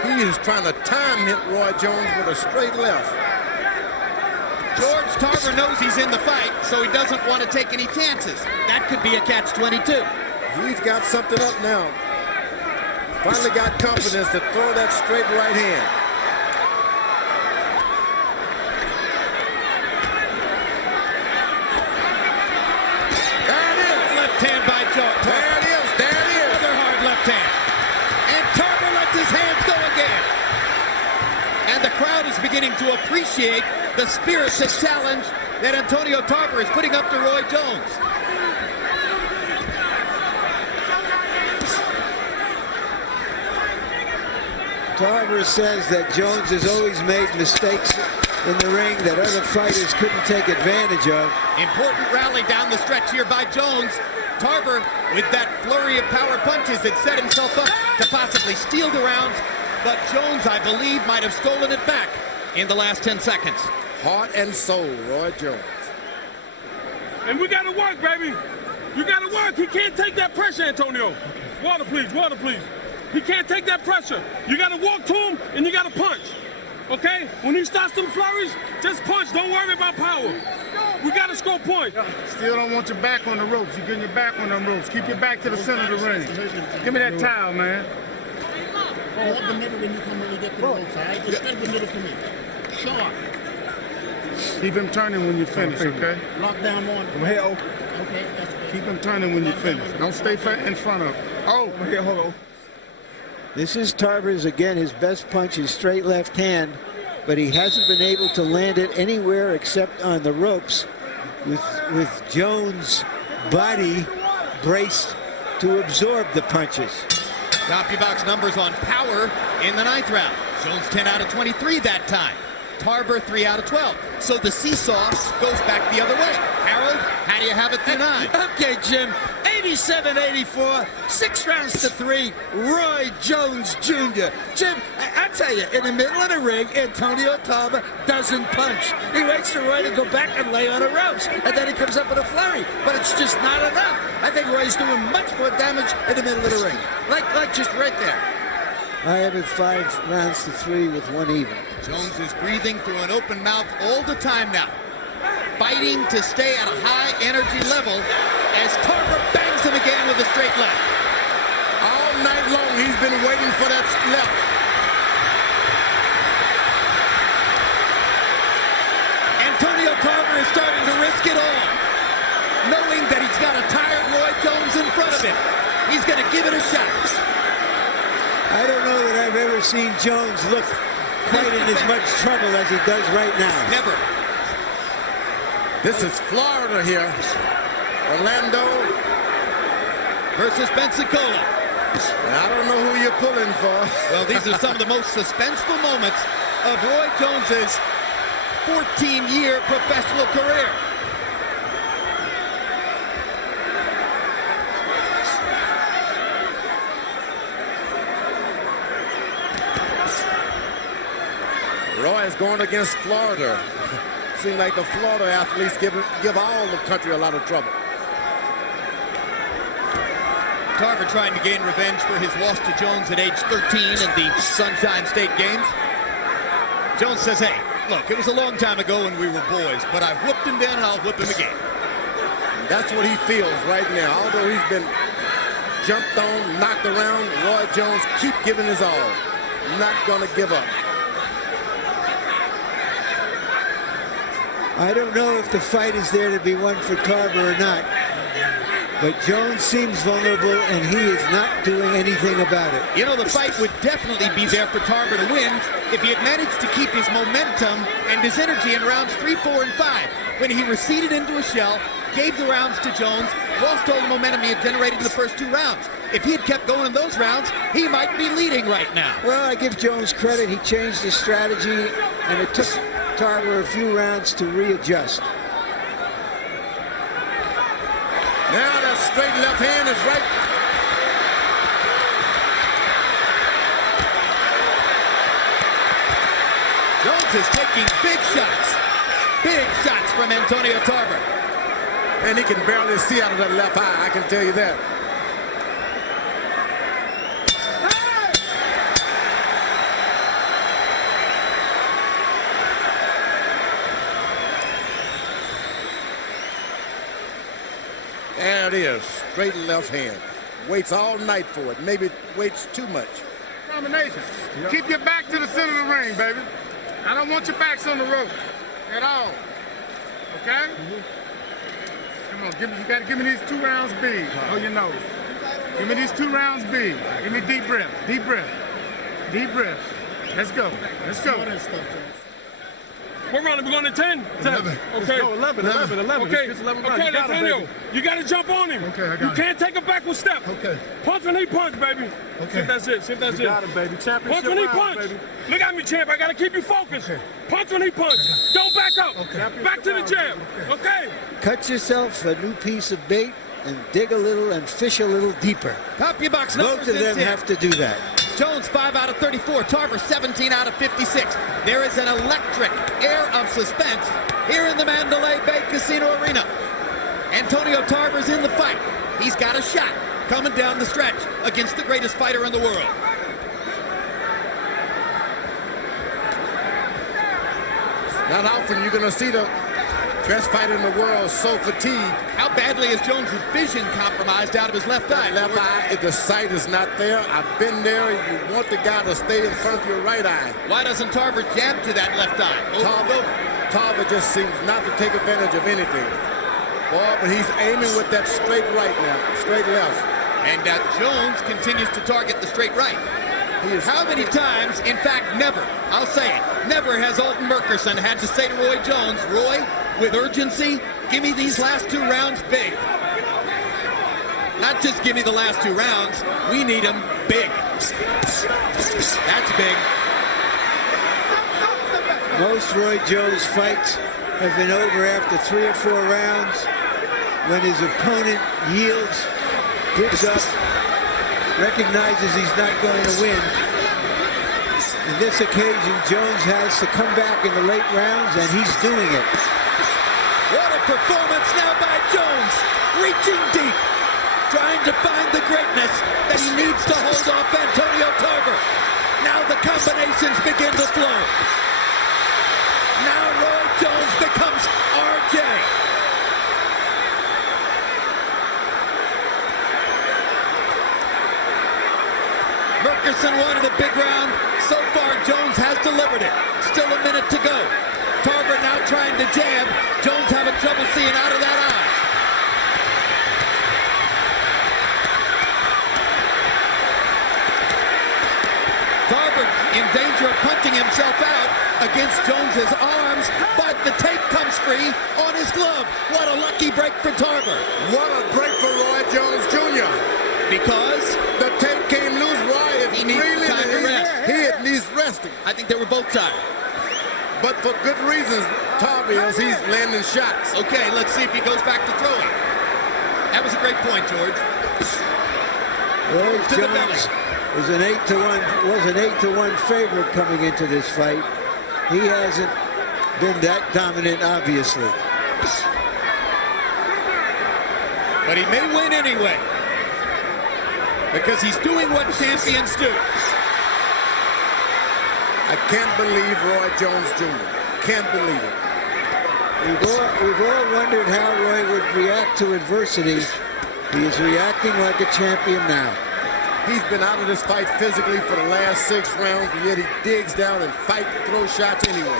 He is trying to time hit Roy Jones with a straight left. George Tarver knows he's in the fight, so he doesn't want to take any chances. That could be a catch-22. He's got something up now. Finally got confidence to throw that straight right hand. There it is. Left hand by George. There it is. There it is. Another hard left hand. And Tarver lets his hands go again. And the crowd is beginning to appreciate the spirited challenge that Antonio Tarver is putting up to Roy Jones. Tarver says that Jones has always made mistakes in the ring that other fighters couldn't take advantage of. Important rally down the stretch here by Jones. Tarver, with that flurry of power punches, had set himself up to possibly steal the rounds, but Jones, I believe, might have stolen it back in the last 10 seconds. Heart and soul, Roy Jones. And we got to work, baby. You got to work. He can't take that pressure, Antonio. Water, please. Water, please. He can't take that pressure. You got to walk to him, and you got to punch. Okay? When he starts them flurries, just punch. Don't worry about power. We got to score points. Still don't want your back on the ropes. You're getting your back on them ropes. Keep your back to the center of the ring. Give me that towel, man. Hold the middle when you come when you get to the ropes, all right? Just step the middle for me. Sharp. Keep him turning when you finish, okay? Lock down on. Hell. Okay, that's good. Keep him turning when you finish. Don't stay in front of him. Oh, Here, hold on. This is Tarver's, again, his best punch is straight left hand, but he hasn't been able to land it anywhere except on the ropes with Jones' body braced to absorb the punches. CompuBox numbers on power in the 9th round. Jones 10 out of 23 that time. Tarver 3 out of 12. So the seesaw goes back the other way. Harold, how do you have it through 9? Okay, Jim. 87-84, 6 rounds to 3. Roy Jones Jr. Jim, I tell you, in the middle of the ring, Antonio Tarver doesn't punch. He waits for Roy to go back and lay on the ropes, and then he comes up with a flurry. But it's just not enough. I think Roy's doing much more damage in the middle of the ring. Like just right there. I have it 5 rounds to 3 with 1 even. Jones is breathing through an open mouth all the time now, fighting to stay at a high energy level as Tarver bangs him again with a straight left. All night long, he's been waiting for that left. Antonio Tarver is starting to risk it all, knowing that he's got a tired Roy Jones in front of him. He's going to give it a shot. I don't know that I've ever seen Jones look quite in as much trouble as he does right now. Never. This is Florida here. Orlando Versus Pensacola. I don't know who you're pulling for. Well, these are some of the most suspenseful moments of Roy Jones's 14-year professional career. Roy is going against Florida. Seems like the Florida athletes give all the country a lot of trouble. Tarver trying to gain revenge for his loss to Jones at age 13 in the Sunshine State Games. Jones says, hey, look, it was a long time ago when we were boys, but I whooped him then and I'll whip him again. And that's what he feels right now. Although he's been jumped on, knocked around, Roy Jones keep giving his all. Not going to give up. I don't know if the fight is there to be won for Tarver or not, but Jones seems vulnerable and he is not doing anything about it. You know, the fight would definitely be there for Tarver to win if he had managed to keep his momentum and his energy in rounds 3, 4, and 5. When he receded into a shell, gave the rounds to Jones, lost all the momentum he had generated in the first 2 rounds. If he had kept going in those rounds, he might be leading right now. Well, I give Jones credit. He changed his strategy, and it took Tarver a few rounds to readjust. Now that straight left hand is right. Jones is taking big shots from Antonio Tarver. And he can barely see out of that left eye, I can tell you that. There it is, straight left hand. Waits all night for it, maybe waits too much. Combination. Keep your back to the center of the ring, baby. I don't want your backs on the rope at all. Okay? Come on, you gotta give me these 2 rounds big. Oh, you know. Give me these 2 rounds big. Give me deep breath, deep breath, deep breath. Let's go. Let's go. What round are we going to 10? 11. Okay. No, 11. Okay. It's 11 rounds. Okay, You got it, Antonio, baby. you got to jump on him. Okay, I got You it. can't take a backward step. Okay. Punch when he punch, baby. Okay. See if that's it. See if that's You it. got it, baby. Championship Punch when he rounds, punch. baby. Look at me, champ. I got to keep you focused. Okay. Punch when he punch. Don't back up. Okay. Back to the jab. Okay. Cut yourself a new piece of bait and dig a little and fish a little deeper. CompuBox numbers Both of them in. have to do that. Jones 5 out of 34, Tarver 17 out of 56. There is an electric air of suspense here in the Mandalay Bay Casino Arena. Antonio Tarver's in the fight. He's got a shot coming down the stretch against the greatest fighter in the world. Not often you're going to see the best fighter in the world so fatigued. How badly is Jones's vision compromised out of his left eye? Left eye, if the sight is not there, I've been there. You want the guy to stay in front of your right eye. Why doesn't Tarver jab to that left eye? Tarver just seems not to take advantage of anything. Boy, but he's aiming with that straight right now, straight left. And Jones continues to target the straight right. How many times, in fact, never, I'll say it, never has Alton Murkerson had to say to Roy Jones, Roy, with urgency, give me these last 2 rounds big. Not just give me the last 2 rounds, we need them big. That's big. Most Roy Jones fights have been over after 3 or 4 rounds when his opponent yields, gives up, recognizes he's not going to win. In this occasion, Jones has to come back in the late rounds, and he's doing it. What a performance now by Jones, reaching deep, trying to find the greatness that he needs to hold off Antonio Tarver. Now the combinations begin to flow. Now Roy Jones becomes RJ. Murkerson wanted a big round. So far, Jones has delivered it. Still a minute to go. Tarver now trying to jab. Jones having trouble seeing out of that eye. Tarver in danger of punching himself out against Jones's arms, but the tape comes free on his glove. What a lucky break for Tarver. What a break for Roy Jones Jr. Because the tape came loose. Roy, if he needs really time to rest. He's resting. I think they were both tired. But for good reasons, Tarver is, he's landing shots. Okay, let's see if he goes back to throwing. That was a great point, George. Roy Jones was an 8-to-1 favorite coming into this fight. He hasn't been that dominant, obviously. But he may win anyway, because he's doing what champions do. I can't believe Roy Jones Jr. Can't believe it. We've all wondered how Roy would react to adversity. He is reacting like a champion now. He's been out of this fight physically for the last 6 rounds, but yet he digs down and throws shots anyway.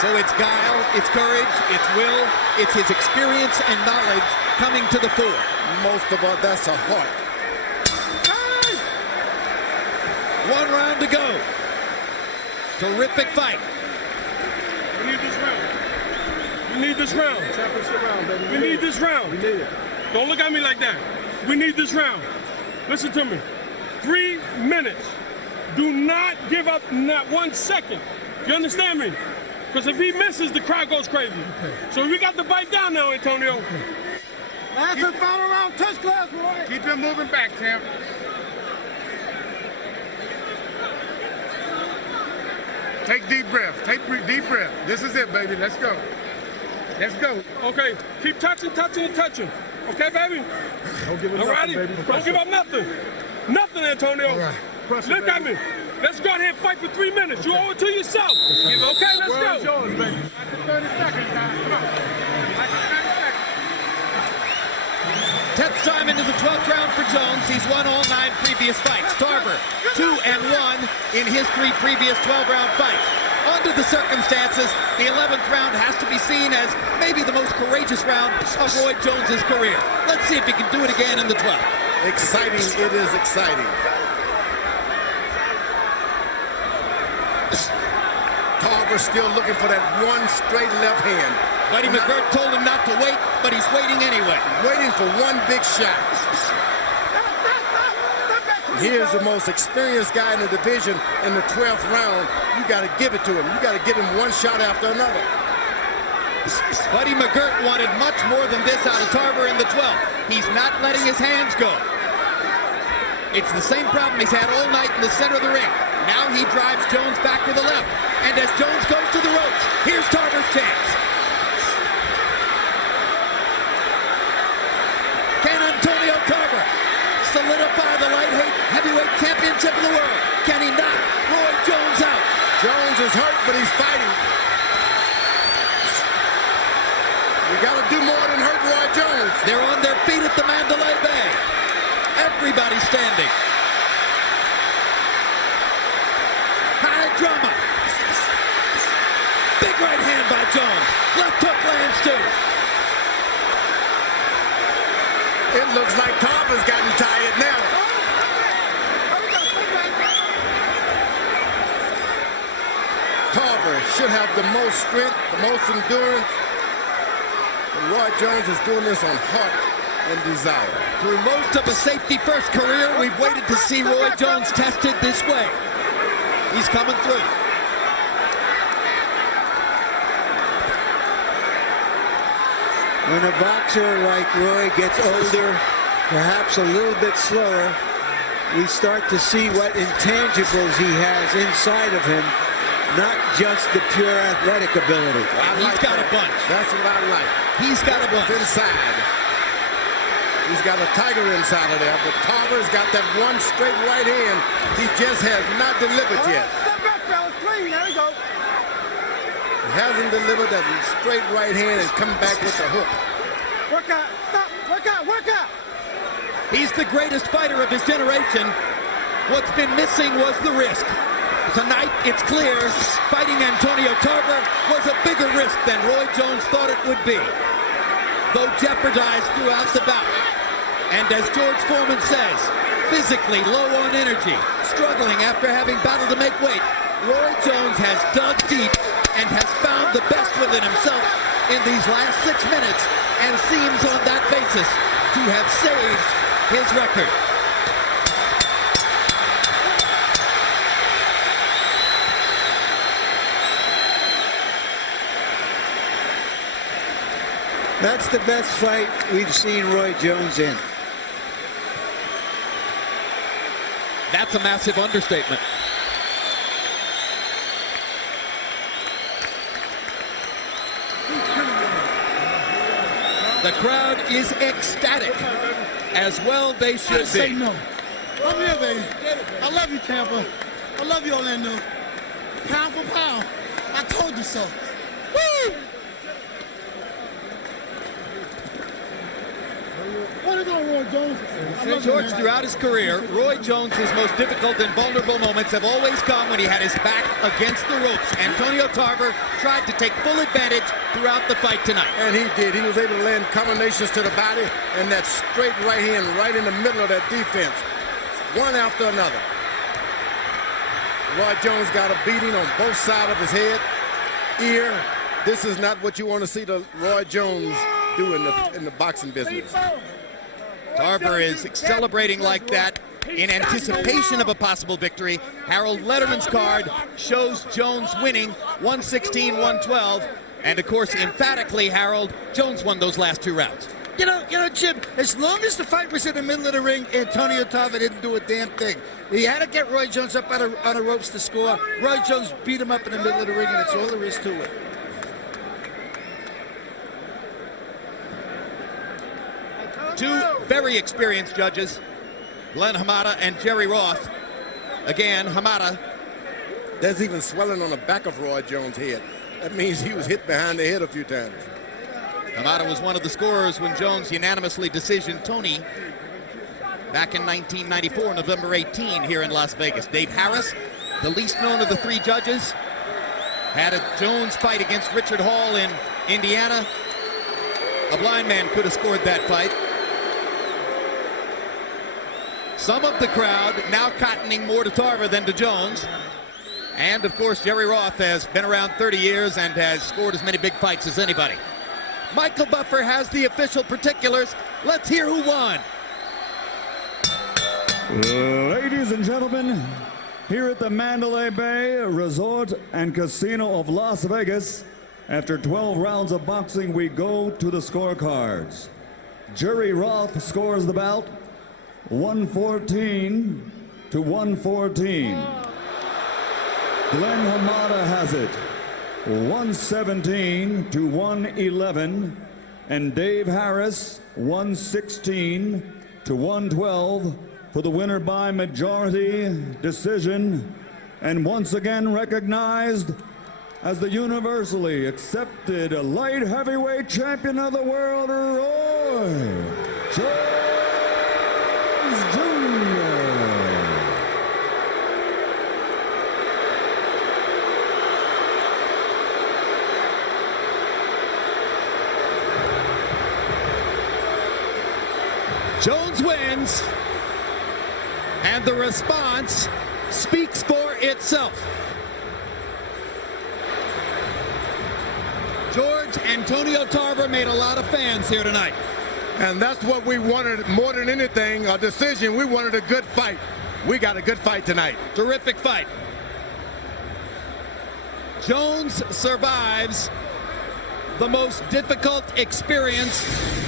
So it's guile, it's courage, it's will, it's his experience and knowledge coming to the fore. Most of all, that's a heart. 1 round to go. Terrific fight. We need this round. We need this round. Championship round, baby. We need this round. We need it. Don't look at me like that. We need this round. Listen to me. 3 minutes. Do not give up not 1 second. You understand me? Because if he misses, the crowd goes crazy. Okay. So we got to bite down now, Antonio. Okay. Last and final round, touch glass, Roy. Keep him moving back, champ. Take deep breath. Take deep breath. This is it, baby. Let's go. Let's go. Okay. Keep touching. Okay, baby? Don't give it nothing, baby. Don't give up nothing. Nothing, Antonio. All right. Pressure, Look at me. Let's go out here and fight for 3 minutes. You owe it to yourself. Okay, let's go. It's yours, baby. 30 seconds, guys. Come on. 10th time into the 12th round for Jones. He's won all 9 previous fights. Tarver, 2-1 in his 3 previous 12-round fights. Under the circumstances, the 11th round has to be seen as maybe the most courageous round of Roy Jones's career. Let's see if he can do it again in the 12th. Exciting, it is exciting. Tarver still looking for that 1 straight left hand. Buddy McGirt told him not to wait, but he's waiting anyway. Waiting for 1 big shot. Here's the most experienced guy in the division in the 12th round. You got to give it to him. You got to give him 1 shot after another. Buddy McGirt wanted much more than this out of Tarver in the 12th. He's not letting his hands go. It's the same problem he's had all night in the center of the ring. Now he drives Jones back with the left. And as Jones goes to the ropes, here's Tarver's chance. Can Antonio Tarver solidify the light heavyweight championship of the world? Can he knock Roy Jones out? Jones is hurt, but he's fighting. You got to do more than hurt Roy Jones. They're on their feet at the Mandalay Bay. Everybody's standing. High drama. Big right hand by Jones. Left hook lands too. It looks like Tarver's should have the most strength, the most endurance. But Roy Jones is doing this on heart and desire. Through most of a safety-first career, we've waited to see Roy Jones tested this way. He's coming through. When a boxer like Roy gets older, perhaps a little bit slower, we start to see what intangibles he has inside of him, not just the pure athletic ability. He's got a bunch. That's what I like. He's got a bunch. Inside. He's got a tiger inside of there, but Tarver's got that one straight right hand. He just has not delivered yet. Step back, fellas, please. There we go. He hasn't delivered that straight right hand and come back with the hook. Work out. Stop. Work out. Work out. He's the greatest fighter of his generation. What's been missing was the risk. Tonight, it's clear, fighting Antonio Tarver was a bigger risk than Roy Jones thought it would be, though jeopardized throughout the bout. And as George Foreman says, physically low on energy, struggling after having battled to make weight, Roy Jones has dug deep and has found the best within himself in these last 6 minutes and seems on that basis to have saved his record. That's the best fight we've seen Roy Jones in. That's a massive understatement. The crowd is ecstatic, as well they should Say be. no. I'm here, baby. I love you, Tampa. I love you, Orlando. Pound for pound. I told you so. Woo! What is on Roy Jones? George, throughout his career, Roy Jones' most difficult and vulnerable moments have always come when he had his back against the ropes. Antonio Tarver tried to take full advantage throughout the fight tonight. And he did. He was able to land combinations to the body and that straight right hand right in the middle of that defense. One after another. Roy Jones got a beating on both sides of his head, ear. This is not what you want to see the Roy Jones do in the boxing business. Tarver is celebrating like that in anticipation of a possible victory. Harold Letterman's card shows Jones winning 116-112. And of course, emphatically, Harold, Jones won those last 2 rounds. You know, Jim, as long as the fight was in the middle of the ring, Antonio Tarver didn't do a damn thing. He had to get Roy Jones up on the ropes to score. Roy Jones beat him up in the middle of the ring, and that's all there is to it. Two very experienced judges, Glenn Hamada and Jerry Roth. Again, Hamada. There's even swelling on the back of Roy Jones' head. That means he was hit behind the head a few times. Hamada was one of the scorers when Jones unanimously decisioned Tony back in 1994, November 18, here in Las Vegas. Dave Harris, the least known of the 3 judges, had a Jones fight against Richard Hall in Indiana. A blind man could have scored that fight. Some of the crowd now cottoning more to Tarver than to Jones. And of course, Jerry Roth has been around 30 years and has scored as many big fights as anybody. Michael Buffer has the official particulars. Let's hear who won. Ladies and gentlemen, here at the Mandalay Bay Resort and Casino of Las Vegas, after 12 rounds of boxing, we go to the scorecards. Jerry Roth scores the bout 114-114. Glenn Hamada has it 117-111, and Dave Harris 116-112 for the winner by majority decision, and once again recognized as the universally accepted light heavyweight champion of the world, Roy Jones Jr. Jones wins, and the response speaks for itself. Jones, Antonio Tarver made a lot of fans here tonight. And that's what we wanted more than anything, a decision. We wanted a good fight. We got a good fight tonight. Terrific fight. Jones survives the most difficult experience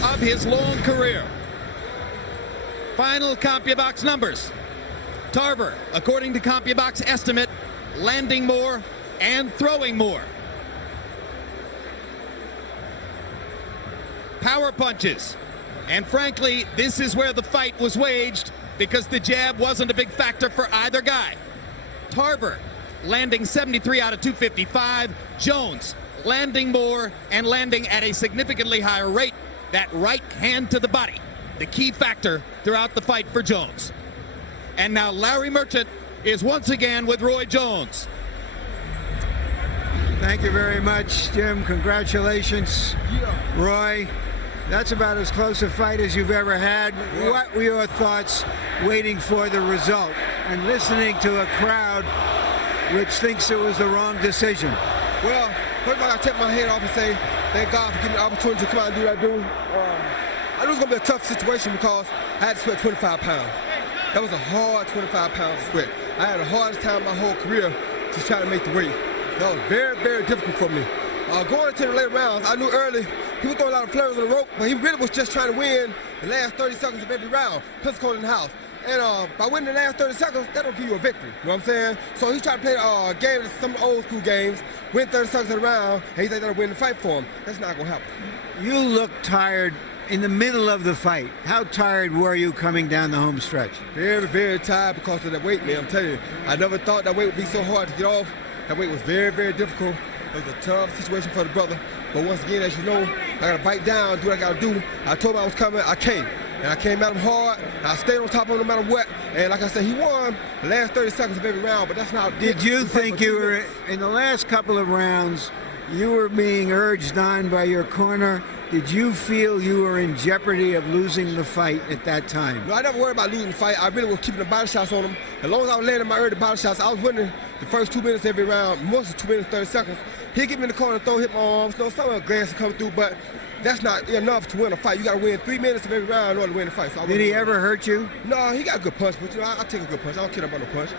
of his long career. Final CompuBox numbers. Tarver, according to CompuBox estimate, landing more and throwing more. Power punches. And frankly, this is where the fight was waged because the jab wasn't a big factor for either guy. Tarver landing 73 out of 255. Jones landing more and landing at a significantly higher rate. That right hand to the body, the key factor throughout the fight for Jones. And now Larry Merchant is once again with Roy Jones. Thank you very much, Jim. Congratulations, Roy. That's about as close a fight as you've ever had. What were your thoughts waiting for the result and listening to a crowd which thinks it was the wrong decision? Well, first of all, I take my head off and say, thank God for giving me the opportunity to come out and do what I do. I knew it was going to be a tough situation because I had to sweat 25 pounds. That was a hard 25 pounds to sweat. I had the hardest time my whole career just trying to make the weight. That was very, very difficult for me. Going into the later rounds, I knew early he was throwing a lot of flurries on the rope, but he really was just trying to win the last 30 seconds of every round, pistol in the house. And by winning the last 30 seconds, that don't give you a victory. You know what I'm saying? So he's trying to play a game, some old school games, win 30 seconds of the round, and he thinks that'll win the fight for him. That's not going to happen. You look tired in the middle of the fight. How tired were you coming down the home stretch? Very, very tired because of that weight, man. I'm telling you, I never thought that weight would be so hard to get off. That weight was very, very difficult. It was a tough situation for the brother. But once again, as you know, I got to bite down, do what I got to do. I told him I was coming, I came. And I came at him hard, and I stayed on top of him no matter what. And like I said, he won the last 30 seconds of every round, but that's not... Did you think you were, in the last couple of rounds, you were being urged on by your corner? Did you feel you were in jeopardy of losing the fight at that time? No, I never worried about losing the fight. I really was keeping the body shots on him. As long as I was landing my early body shots, I was winning the first 2 minutes every round, most of 2 minutes, 30 seconds. He'd get me in the corner, throw, hit my arms, some of the glance come through, but that's not enough to win a fight. You got to win 3 minutes of every round in order to win the fight. So did he ever hurt you? No, he got a good punch, but you know, I take a good punch. I don't care about no punch.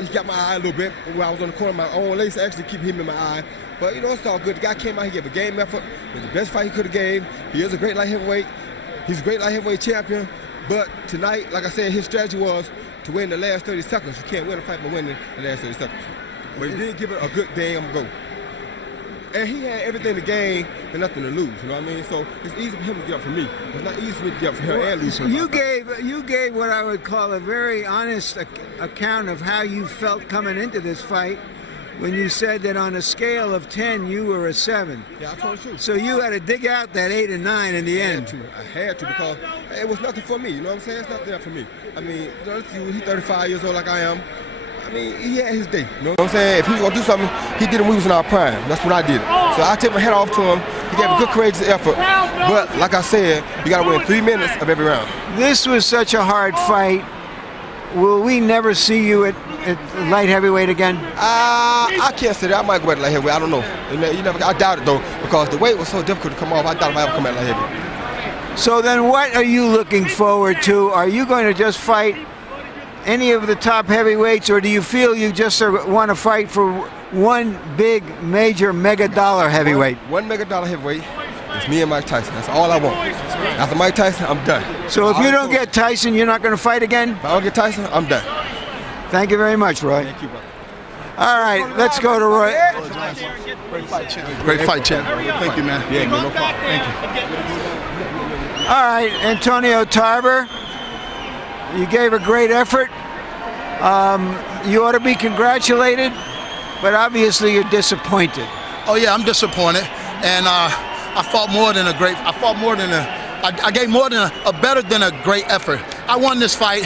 He got my eye a little bit. When I was on the corner, my own lace actually keep hitting me in my eye. But you know, it's all good. The guy came out, he gave a game effort. It was the best fight he could have gave. He is a great light heavyweight. He's a great light heavyweight champion. But tonight, like I said, his strategy was to win the last 30 seconds. You can't win a fight by winning the last 30 seconds. But he did give it a good damn go. And he had everything to gain and nothing to lose, you know what I mean? So it's easy for him to get up for me. It's not easy for me to get up for him and lose for him. You gave what I would call a very honest account of how you felt coming into this fight when you said that on a scale of 10, you were a 7. Yeah, I told you. So you had to dig out that 8 and 9 in the end. I had to because it was nothing for me, you know what I'm saying? It's not there for me. I mean, you know, he's 35 years old like I am. I mean, he had his day, you know what I'm saying? If he was going to do something, he did it when we was in our prime. That's what I did. So I take my hat off to him. He gave a good, courageous effort. But like I said, you got to win 3 minutes of every round. This was such a hard fight. Will we never see you at light heavyweight again? I can't say that. I might go at light heavyweight. I don't know. I doubt it, though, because the weight was so difficult to come off. I doubt if I ever come at light heavyweight. So then what are you looking forward to? Are you going to just fight any of the top heavyweights, or do you feel you just want to fight for one big, major, mega-dollar heavyweight? One mega-dollar heavyweight is me and Mike Tyson. That's all I want. After Mike Tyson, I'm done. So if you don't get Tyson, you're not going to fight again? If I don't get Tyson, I'm done. Thank you very much, Roy. Thank you, brother. All right, let's go to Roy. Great fight, champ. Great fight, champ. Thank you, man. Yeah, no problem. Thank you. All right, Antonio Tarver, you gave a great effort. You ought to be congratulated, but obviously you're disappointed. Oh yeah, I'm disappointed, and I fought more than a great. I gave more than a better than a great effort. I won this fight,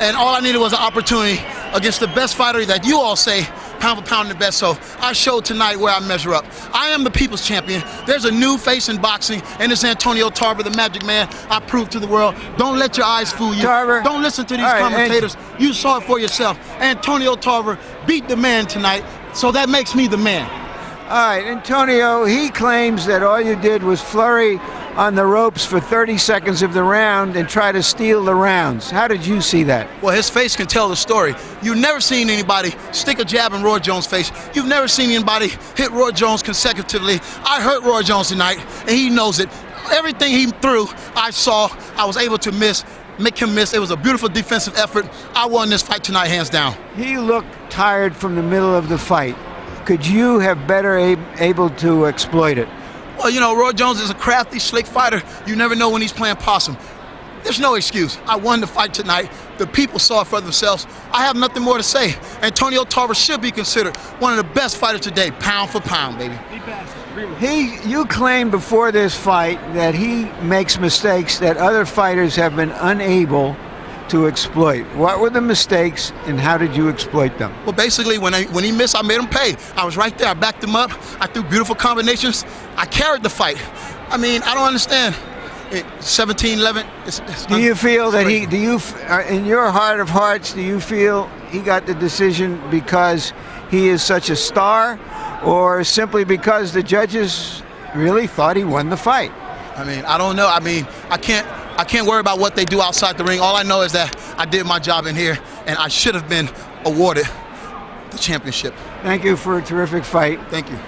and all I needed was an opportunity against the best fighter that you all say pound for pound the best. So I showed tonight where I measure up. I am the people's champion. There's a new face in boxing, and it's Antonio Tarver, the Magic Man. I proved to the world. Don't let your eyes fool you. Tarver. Don't listen to these commentators. You saw it for yourself. Antonio Tarver beat the man tonight, so that makes me the man. All right, Antonio, he claims that all you did was flurry on the ropes for 30 seconds of the round and try to steal the rounds. How did you see that? Well, his face can tell the story. You've never seen anybody stick a jab in Roy Jones' face. You've never seen anybody hit Roy Jones consecutively. I hurt Roy Jones tonight, and he knows it. Everything he threw, I saw. I was able to make him miss. It was a beautiful defensive effort. I won this fight tonight, hands down. He looked tired from the middle of the fight. Could you have better able to exploit it? Well, you know, Roy Jones is a crafty, slick fighter. You never know when he's playing possum. There's no excuse. I won the fight tonight. The people saw it for themselves. I have nothing more to say. Antonio Tarver should be considered one of the best fighters today, pound for pound, baby. You claimed before this fight that he makes mistakes that other fighters have been unable to exploit. What were the mistakes and how did you exploit them? Well, basically, when he missed, I made him pay. I was right there. I backed him up. I threw beautiful combinations. I carried the fight. I mean, I don't understand. 17-11. Do you feel that in your heart of hearts, do you feel he got the decision because he is such a star, or simply because the judges really thought he won the fight? I mean, I don't know. I mean, I can't worry about what they do outside the ring. All I know is that I did my job in here, and I should have been awarded the championship. Thank you for a terrific fight. Thank you.